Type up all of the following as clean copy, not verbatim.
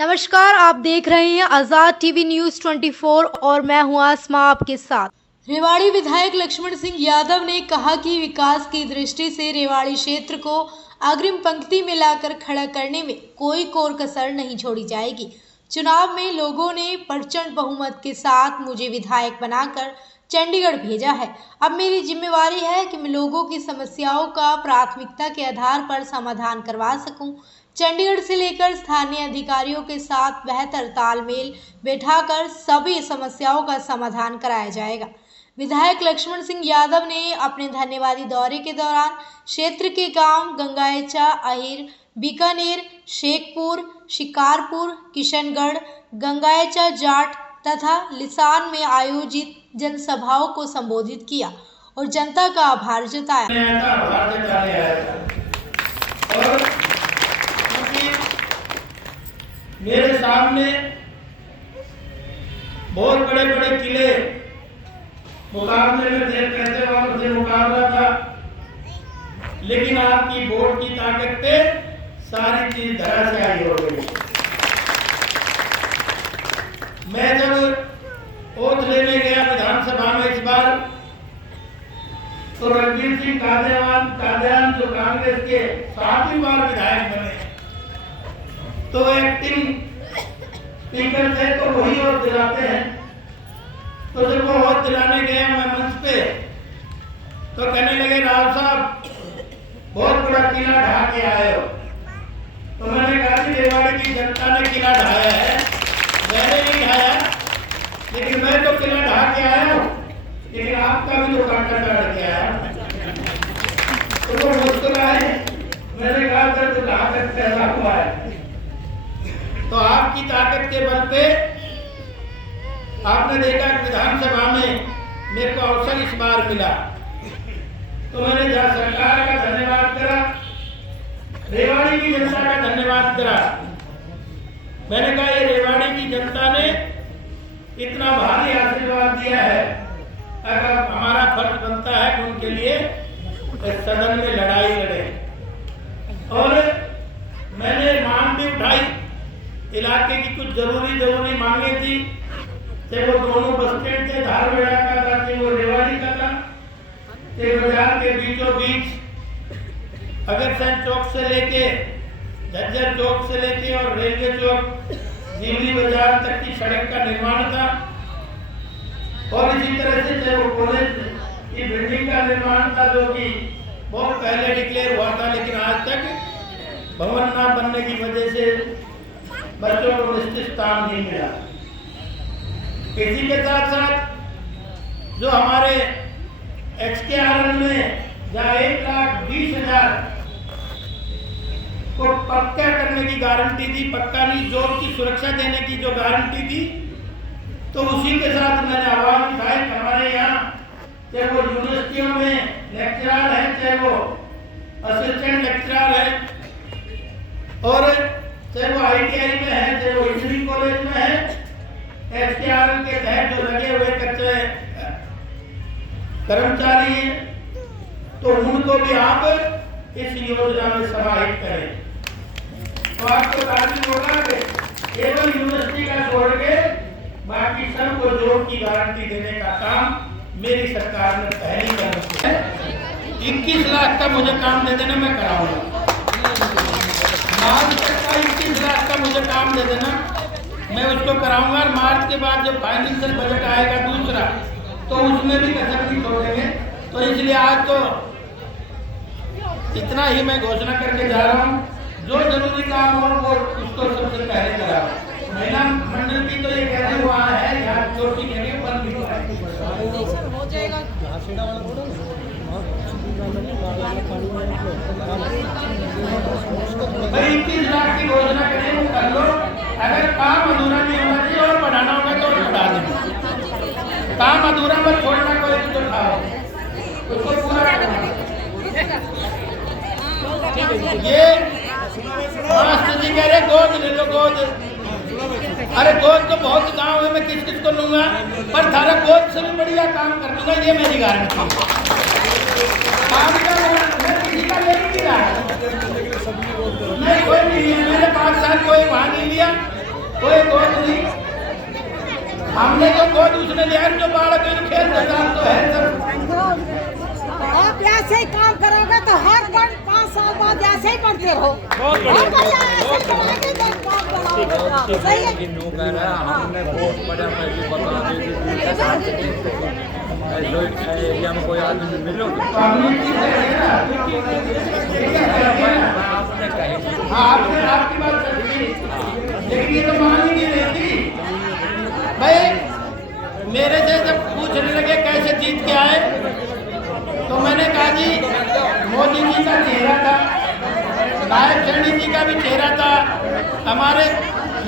नमस्कार, आप देख रहे हैं आजाद टीवी न्यूज 24 और मैं हूं आसमा आपके साथ। रेवाड़ी विधायक लक्ष्मण सिंह यादव ने कहा कि विकास की दृष्टि से रेवाड़ी क्षेत्र को अग्रिम पंक्ति में लाकर खड़ा करने में कोई कोर कसर नहीं छोड़ी जाएगी। चुनाव में लोगों ने प्रचंड बहुमत के साथ मुझे विधायक बनाकर चंडीगढ़ भेजा है। अब मेरी जिम्मेवारी है कि मैं लोगों की समस्याओं का प्राथमिकता के आधार पर समाधान करवा सकूं। चंडीगढ़ से लेकर स्थानीय अधिकारियों के साथ बेहतर तालमेल बैठाकर सभी समस्याओं का समाधान कराया जाएगा। विधायक लक्ष्मण सिंह यादव ने अपने धन्यवादी दौरे के दौरान क्षेत्र के गांव गंगाएचा, अहिर, बीकानेर, शेखपुर, शिकारपुर, किशनगढ़, गंगाएचा जाट तथा लिसान में आयोजित जनसभाओं को संबोधित किया और जनता का आभार जताया। मेरे सामने बहुत बड़े बड़े किले मुकाबले में थे, पैसे वालों से मुकाबला था, लेकिन आपकी वोट की ताकत पे सारी चीज धराशायी हो गई। मैं जब ओथ लेने गया विधानसभा में इस बार, तो रणजीत सिंह कादियान जो कांग्रेस के 7वीं बार विधायक बने, तो एक्टिंग स्पीकर थे तो वही और दिलाते हैं। तो जब वो और दिलाने गया मैं मंच पे, तो कहने लगे राव साहब बहुत बड़ा किला ढहा के आए हो। तो मैंने कहा कि रेवाड़ी की जनता ने किला ढाया है, मैंने नहीं ढाया, लेकिन मैं तो किला ढहा के आया हूँ, लेकिन आपका भी तो कांटा काट के आया। तो वो मुस्कुराए। मैंने कहा सर तो कहाँ तक पैदा हुआ है। तो आपकी ताकत के बल पे आपने देखा विधानसभा में मेरे को अवसर इस बार मिला, तो मैंने जहाँ सरकार का धन्यवाद करा, रेवाड़ी की जनता का धन्यवाद करा। मैंने कहा ये रेवाड़ी की जनता ने इतना भारी आशीर्वाद दिया है, अगर हमारा फर्ज बनता है कि उनके लिए सदन में लड़ाई लड़े। और मैंने मांग भी उठाई, इलाके की कुछ जरूरी मांगे थी, चाहे वो दोनों बस स्टैंड थे, धारवेड़ा का था, चाहे वो रेवाड़ी का था, चाहे बाजार के बीचों बीच अगरसैन चौक से लेके झज्जर चौक से लेके और रेलवे चौक जीवली बाजार तक की सड़क का निर्माण था। और इसी तरह से चाहे वो कॉलेज की बिल्डिंग का निर्माण था, जो कि बहुत पहले डिक्लेयर हुआ था, लेकिन आज तक भवन न बनने की वजह से बच्चों को निश्चित स्थान नहीं मिला। इसी के साथ साथ जो हमारे XKRN में जहाँ 1,20,000 को पक्का करने की गारंटी थी, पक्का नहीं जॉब की सुरक्षा देने की जो गारंटी थी, तो उसी के साथ मैंने आवाज उठाई। हमारे यहाँ चाहे वो यूनिवर्सिटियों में लेक्चरर है, चाहे वो असिस्टेंट लेक्चरर है, और चाहे वो ITI में है, चाहे वो इंजीनियरिंग कॉलेज में है, XKRN के तहत जो लगे हुए कच्चे कर्मचारी हैं, तो उनको भी आप इस योजना में समाहित करें। तो आपको ताकि होगा कि केवल यूनिवर्सिटी का छोड़ के बाकी सबको जॉब की गारंटी देने का काम मेरी सरकार ने पहली कर है। 21 लाख का मुझे काम दे देना, मैं कराऊंगा। मार्च तक का 21 लाख का मुझे काम दे देना, मैं उसको कराऊंगा। और मार्च के बाद जब फाइनेंशियल बजट आएगा दूसरा, तो उसमें भी कसर नहीं छोड़ेंगे। तो इसलिए आज तो इतना ही मैं घोषणा करके जा रहा हूँ, जो जरूरी काम हो वो उसको सबसे पहले करा। महिला मंडल की तो ये कहते हुआ है यहाँ चोटी के लिए बंद भी हुआ है, हो जाएगा। भाई 21 लाख की घोषणा करें वो कर लो। अगर काम अधूरा नहीं होना चाहिए और बढ़ाना होगा तो बढ़ा देंगे। काम अधूरा मत छोड़ना, कोई तो खाओ उसको पूरा करना। ये मास्टर जी कह रहे गोद ले लो, गोद। अरे गोद तो बहुत गाँव है, मैं किस किस को लूंगा, पर थारा गोद से भी बढ़िया काम कर दूंगा, ये मेरी गारंटी है। काम का मैं किसी का ले नहीं रहा, नहीं कोई नहीं है, मैंने 5 साल कोई वहाँ नहीं लिया, कोई गोद नहीं, हमने तो गोद उसने लिया जो बालक खेल तो है सब। आप ऐसे ही काम करोगे तो हर 5 साल बाद ऐसे ही करते रहो। सही है। हमने बहुत बड़ा पैसे बता एरिया में कोई आदमी मिलो आपकी बात सही, लेकिन ये तो मान ही नहीं रही थी भाई। मेरे से जब पूछने लगे कैसे जीत के आए, तो मैंने कहा जी मोदी जी का चेहरा था, नायब सैनी जी का भी चेहरा था, हमारे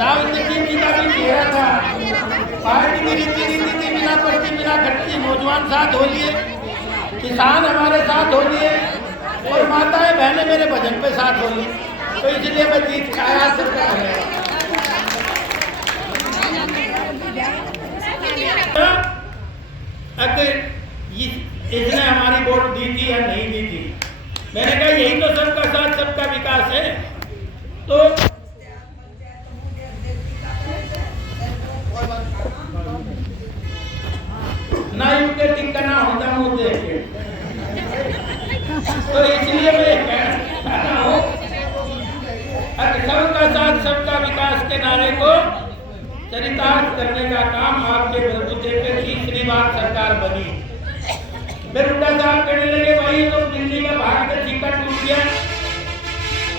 रावत जी का भी चेहरा था, पार्टी की रीति थी, बिना पर्ची बिना खर्ची नौजवान साथ हो लिए, किसान हमारे साथ हो लिए और माताएं बहनें मेरे भजन पे साथ हो ली, तो इसलिए मैं जीत के आया सरकार में। अगर इसने हमारी वोट दी थी या नहीं दी थी, मैंने कहा यही तो सबका साथ सबका विकास है। तो ना उनके टिकना होता मुंह देख के, तो इसलिए मैं कहना हूँ सबका साथ सबका विकास के नारे को चरितार्थ करने का काम आपके बलबूते पे तीसरी बार सरकार बनी। फिर उल्टा साहब कहने लगे भाई तो दिल्ली का भाग का सिक्का टूट गया।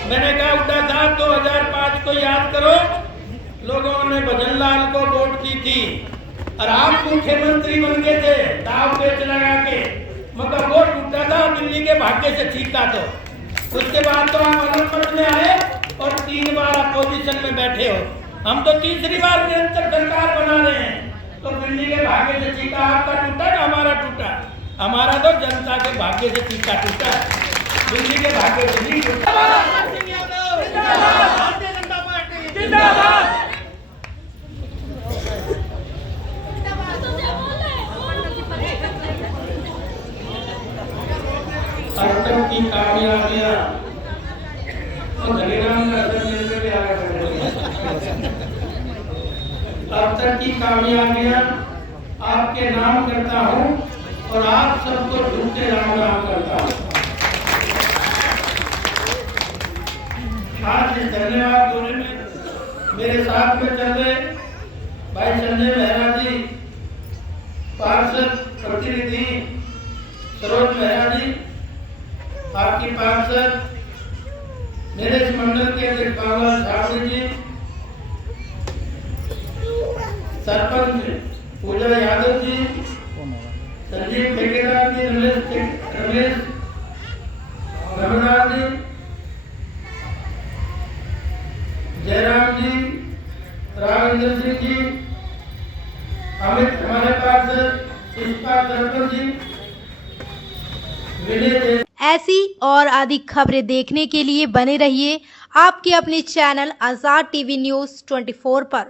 मैंने कहा उल्टा साहब 2005 को याद करो, लोगों ने भजन लाल को वोट दी थी और आप मुख्यमंत्री बन गए थे दाव पेच लगा के, मगर वो टूटा था दिल्ली के भाग्य से सीखा। तो उसके बाद तो आप अलग में आए और 3 बार अपोजिशन में बैठे हो, हम तो तीसरी बार निरंतर सरकार बना रहे हैं। तो दिल्ली के भाग्य से सीखा आपका टूटा ना हमारा टूटा, हमारा तो जनता के भाग्य से सीखा टूटा, दिल्ली के भाग्य से नहीं टूटा। अब की कामयाबियां अब तक की कामयाबियां आपके नाम करता हूं और आप सबको झूठे राम राम करता हूं। आज इस धन्यवाद दोने में मेरे साथ में चल रहे भाई संजय मेहरा जी, पार्षद प्रतिनिधि सरोज मेहरा जी, आपकी पार्षद मेरे इस मंडल के अध्यक्ष बाबूलाल ठाकुर जी, सरपंच पूजा यादव जी, संजीव ठेकेदार जी, रमेश रघुनाथ जी, जयराम जी, राविंदर सिंह जी, अमित हमारे पार्षद, पुष्पा सरपंच जी, विनय। ऐसी और अधिक खबरें देखने के लिए बने रहिए आपके अपने चैनल आजाद टीवी न्यूज़ 24 पर।